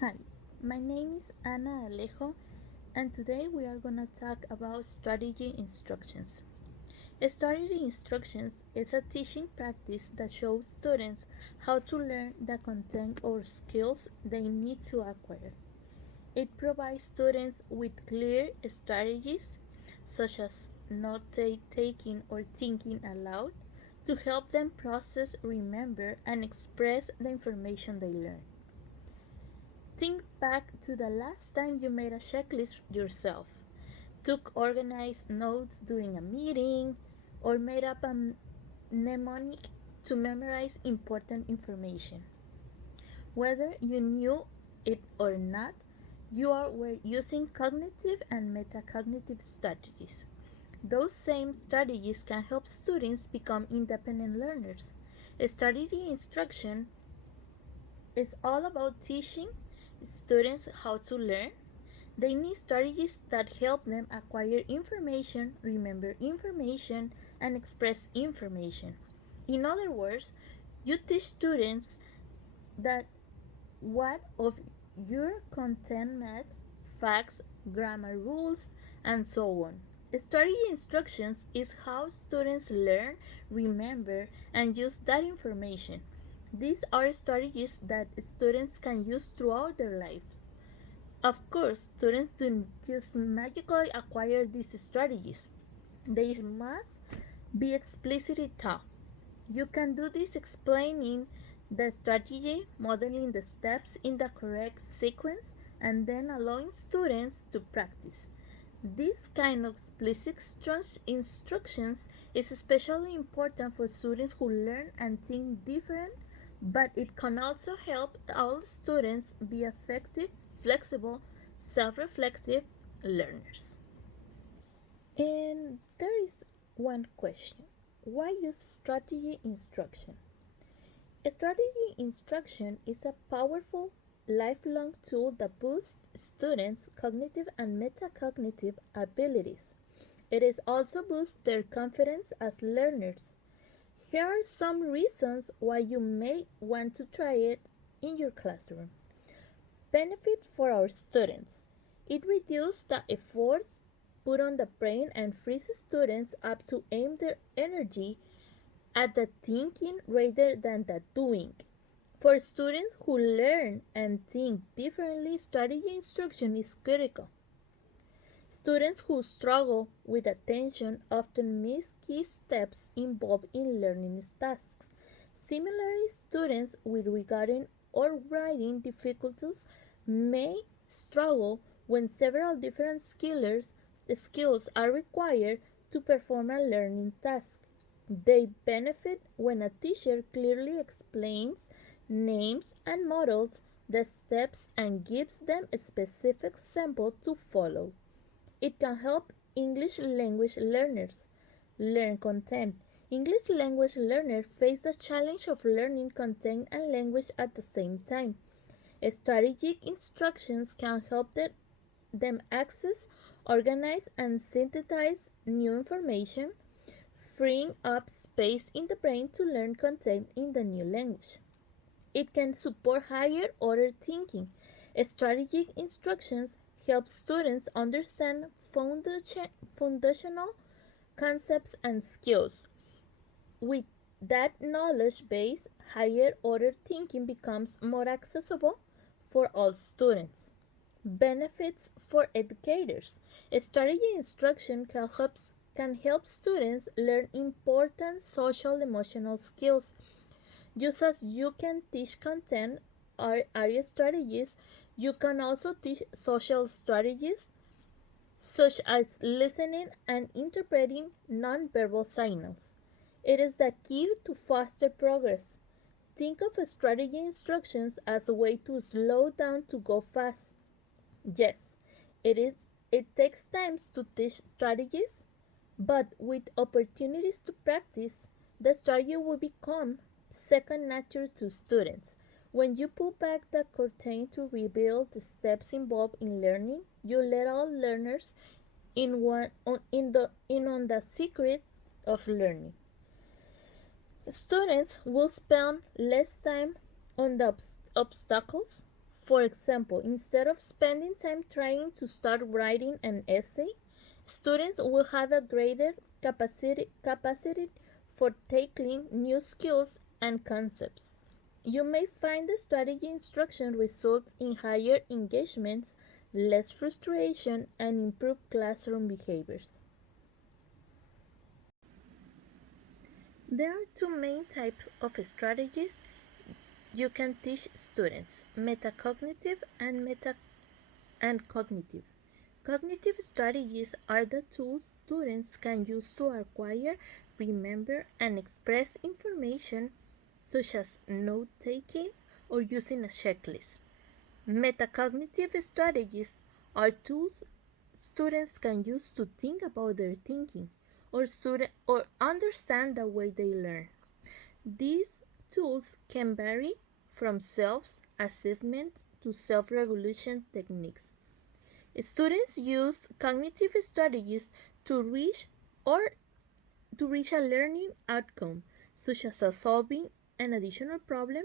Hi, my name is Ana Alejo, and today we are going to talk about strategy instructions. Strategy instructions is a teaching practice that shows students how to learn the content or skills they need to acquire. It provides students with clear strategies, such as note taking or thinking aloud, to help them process, remember, and express the information they learn. Think back to the last time you made a checklist yourself, took organized notes during a meeting, or made up a mnemonic to memorize important information. Whether you knew it or not, were using cognitive and metacognitive strategies. Those same strategies can help students become independent learners. Strategy instruction is all about teaching students how to learn. They need strategies that help them acquire information, remember information, and express information. In other words, you teach students that what of your content math, facts, grammar rules, and so on. Strategy instructions is how students learn, remember, and use that information. These are strategies that students can use throughout their lives. Of course, students don't just magically acquire these strategies. They must be explicitly taught. You can do this explaining the strategy, modeling the steps in the correct sequence, and then allowing students to practice. This kind of explicit instructions is especially important for students who learn and think different, but it can also help all students be effective, flexible, self-reflective learners. And there is one question. Why use strategy instruction? Strategy instruction is a powerful lifelong tool that boosts students' cognitive and metacognitive abilities. It is also boosts their confidence as learners. Here are some reasons why you may want to try it in your classroom. Benefits for our students. It reduces the effort put on the brain and frees students up to aim their energy at the thinking rather than the doing. For students who learn and think differently, strategy instruction is critical. Students who struggle with attention often miss key steps involved in learning tasks. Similarly, students with reading or writing difficulties may struggle when several different skills are required to perform a learning task. They benefit when a teacher clearly explains, names, and models the steps and gives them a specific sample to follow. It can help English language learners learn content. English language learners face the challenge of learning content and language at the same time. Strategic instructions can help them access, organize, and synthesize new information, freeing up space in the brain to learn content in the new language. It can support higher order thinking. Strategic instructions help students understand foundational concepts and skills. With that knowledge base, higher order thinking becomes more accessible for all students. Benefits for educators. Strategy instruction can help students learn important social emotional skills. Just as you can teach content or area strategies, you can also teach social strategies such as listening and interpreting nonverbal signals. It is the key to faster progress. Think of strategy instructions as a way to slow down to go fast. Yes, it is it takes time to teach strategies, but with opportunities to practice, the strategy will become second nature to students. When you pull back the curtain to reveal the steps involved in learning, you let all learners in on the secret of learning. Students will spend less time on the obstacles, For example, instead of spending time trying to start writing an essay, students will have a greater capacity for tackling new skills and concepts. You may find the strategy instruction results in higher engagements, less frustration, and improved classroom behaviors. There are two main types of strategies you can teach students: metacognitive and cognitive. Cognitive strategies are the tools students can use to acquire, remember, and express information, such as note taking or using a checklist. Metacognitive strategies are tools students can use to think about their thinking or understand the way they learn. These tools can vary from self-assessment to self-regulation techniques. Students use cognitive strategies to reach or to reach a learning outcome, such as solving an additional problem.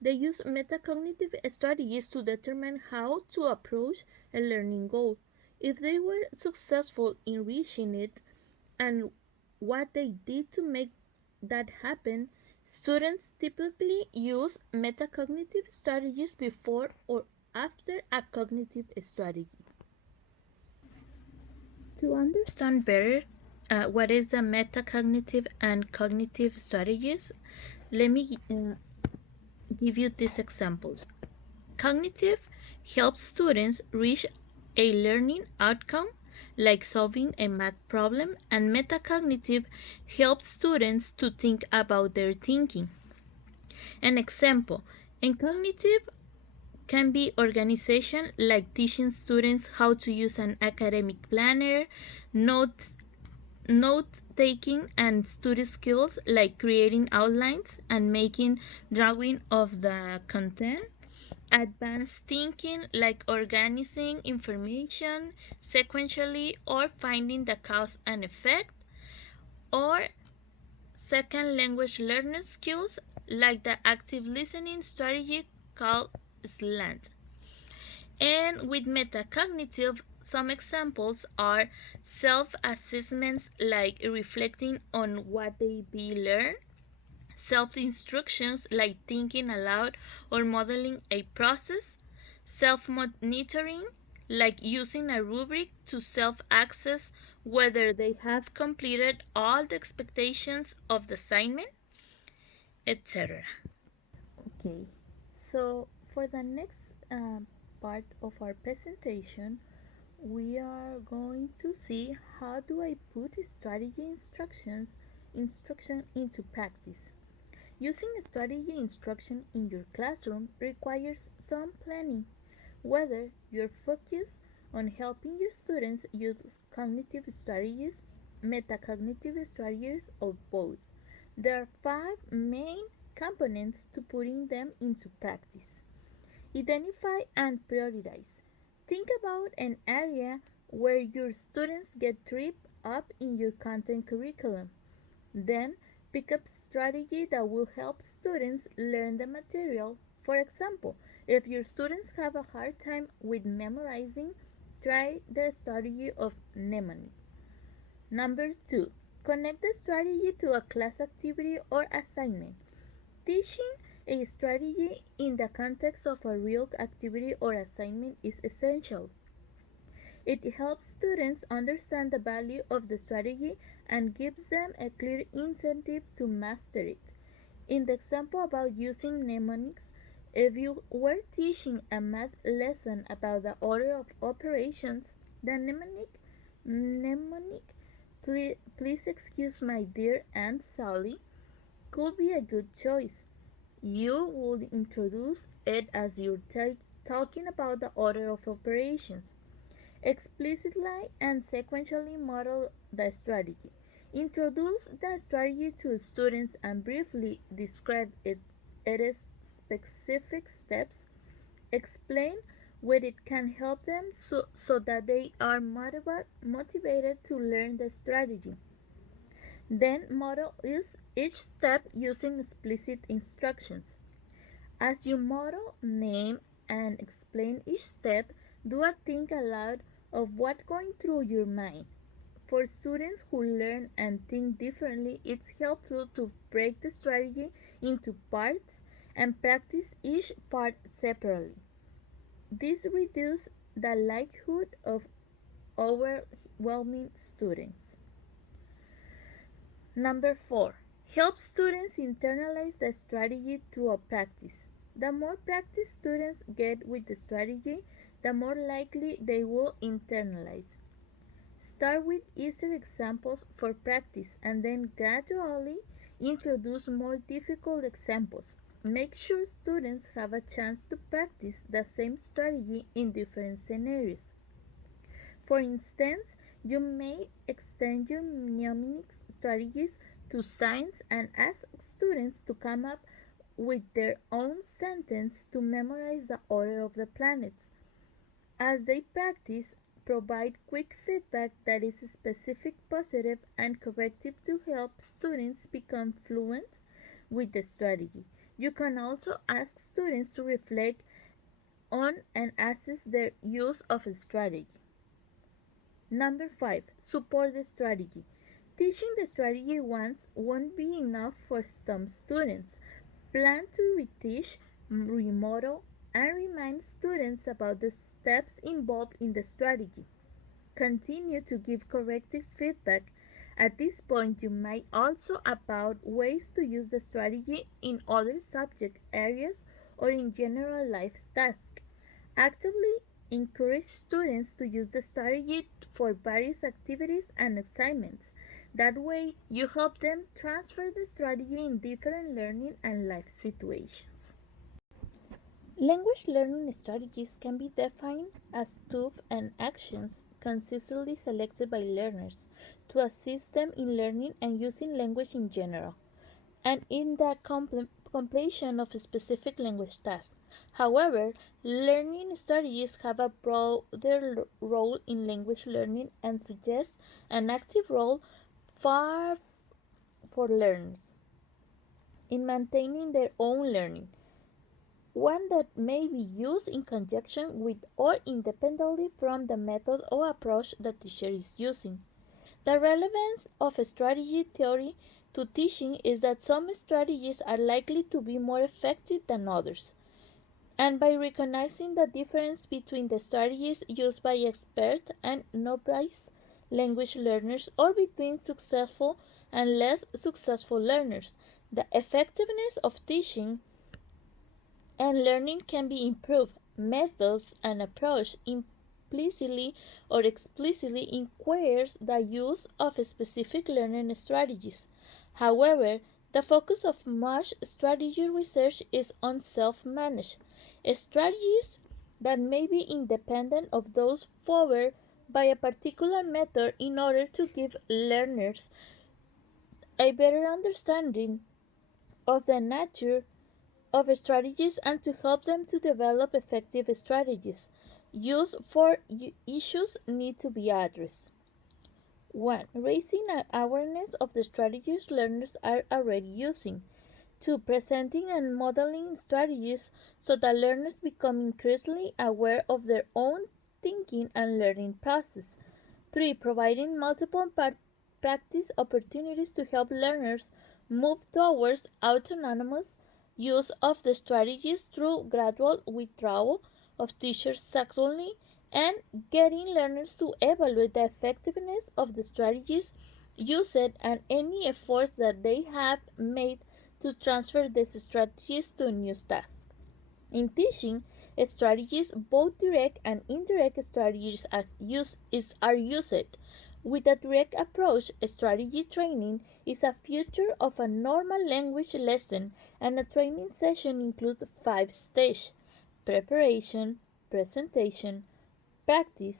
They use metacognitive strategies to determine how to approach a learning goal, if they were successful in reaching it, and what they did to make that happen. Students typically use metacognitive strategies before or after a cognitive strategy. To understand better what is the metacognitive and cognitive strategies, let me give you these examples. Cognitive helps students reach a learning outcome like solving a math problem, and metacognitive helps students to think about their thinking. An example in cognitive can be organization, like teaching students how to use an academic planner, notes note taking, and study skills like creating outlines and making drawing of the content. Advanced thinking like organizing information sequentially or finding the cause and effect. Or second language learner skills like the active listening strategy called SLANT. And with metacognitive, some examples are self-assessments like reflecting on what they be learned, self-instructions like thinking aloud or modeling a process, self-monitoring like using a rubric to self-assess whether they have completed all the expectations of the assignment, etc. Okay, so for the next part of our presentation, we are going to see how do I put strategy instruction into practice. Using a strategy instruction in your classroom requires some planning, whether you're focused on helping your students use cognitive strategies, metacognitive strategies, or both. There are five main components to putting them into practice. Identify and prioritize. Think about an area where your students get tripped up in your content curriculum. Then pick up strategy that will help students learn the material. For example, if your students have a hard time with memorizing, try the strategy of mnemonics. Number 2. Connect the strategy to a class activity or assignment. Teaching a strategy in the context of a real activity or assignment is essential. It helps students understand the value of the strategy and gives them a clear incentive to master it. In the example about using mnemonics, if you were teaching a math lesson about the order of operations, the mnemonic please excuse my dear Aunt Sally could be a good choice. You would introduce it as you're talking about the order of operations. Explicitly and sequentially model the strategy. Introduce the strategy to students and briefly describe its specific steps. Explain where it can help them so that they are motivated to learn the strategy. Then model each step using explicit instructions. As you model, name and explain each step, do a think aloud of what's going through your mind. For students who learn and think differently, it's helpful to break the strategy into parts and practice each part separately. This reduces the likelihood of overwhelming students. Number 4. Help students internalize the strategy through a practice. The more practice students get with the strategy, the more likely they will internalize. Start with easier examples for practice and then gradually introduce more difficult examples. Make sure students have a chance to practice the same strategy in different scenarios. For instance, you may extend your mnemonic strategies to science and ask students to come up with their own sentence to memorize the order of the planets. As they practice, provide quick feedback that is specific, positive, and corrective to help students become fluent with the strategy. You can also ask students to reflect on and assess their use of a strategy. Number 5. Support the strategy. Teaching the strategy once won't be enough for some students. Plan to reteach, remodel, and remind students about the steps involved in the strategy. Continue to give corrective feedback. At this point, you might also about ways to use the strategy in other subject areas or in general life tasks. Actively encourage students to use the strategy for various activities and assignments. That way, you help them transfer the strategy in different learning and life situations. Language learning strategies can be defined as tools and actions consistently selected by learners to assist them in learning and using language in general, and in the completion of a specific language task. However, learning strategies have a broader role in language learning and suggest an active role far for learners in maintaining their own learning, one that may be used in conjunction with or independently from the method or approach the teacher is using. The relevance of strategy theory to teaching is that some strategies are likely to be more effective than others. And by recognizing the difference between the strategies used by expert and novice language learners or between successful and less successful learners, the effectiveness of teaching and learning can be improved. Methods and approach implicitly or explicitly inquires the use of specific learning strategies. However, the focus of much strategy research is on self-managed strategies that may be independent of those favored by a particular method in order to give learners a better understanding of the nature of strategies and to help them to develop effective strategies. Use for issues need to be addressed. 1. Raising awareness of the strategies learners are already using. 2. Presenting and modeling strategies so that learners become increasingly aware of their own thinking and learning process. 3. Providing multiple practice opportunities to help learners move towards autonomous use of the strategies through gradual withdrawal of teachers subtly and getting learners to evaluate the effectiveness of the strategies used and any efforts that they have made to transfer these strategies to new tasks. In teaching strategies, both direct and indirect strategies are used. With a direct approach, strategy training is a feature of a normal language lesson, and a training session includes 5 stages: preparation, presentation, practice,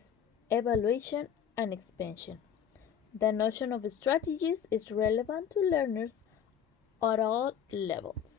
evaluation, and expansion. The notion of strategies is relevant to learners at all levels.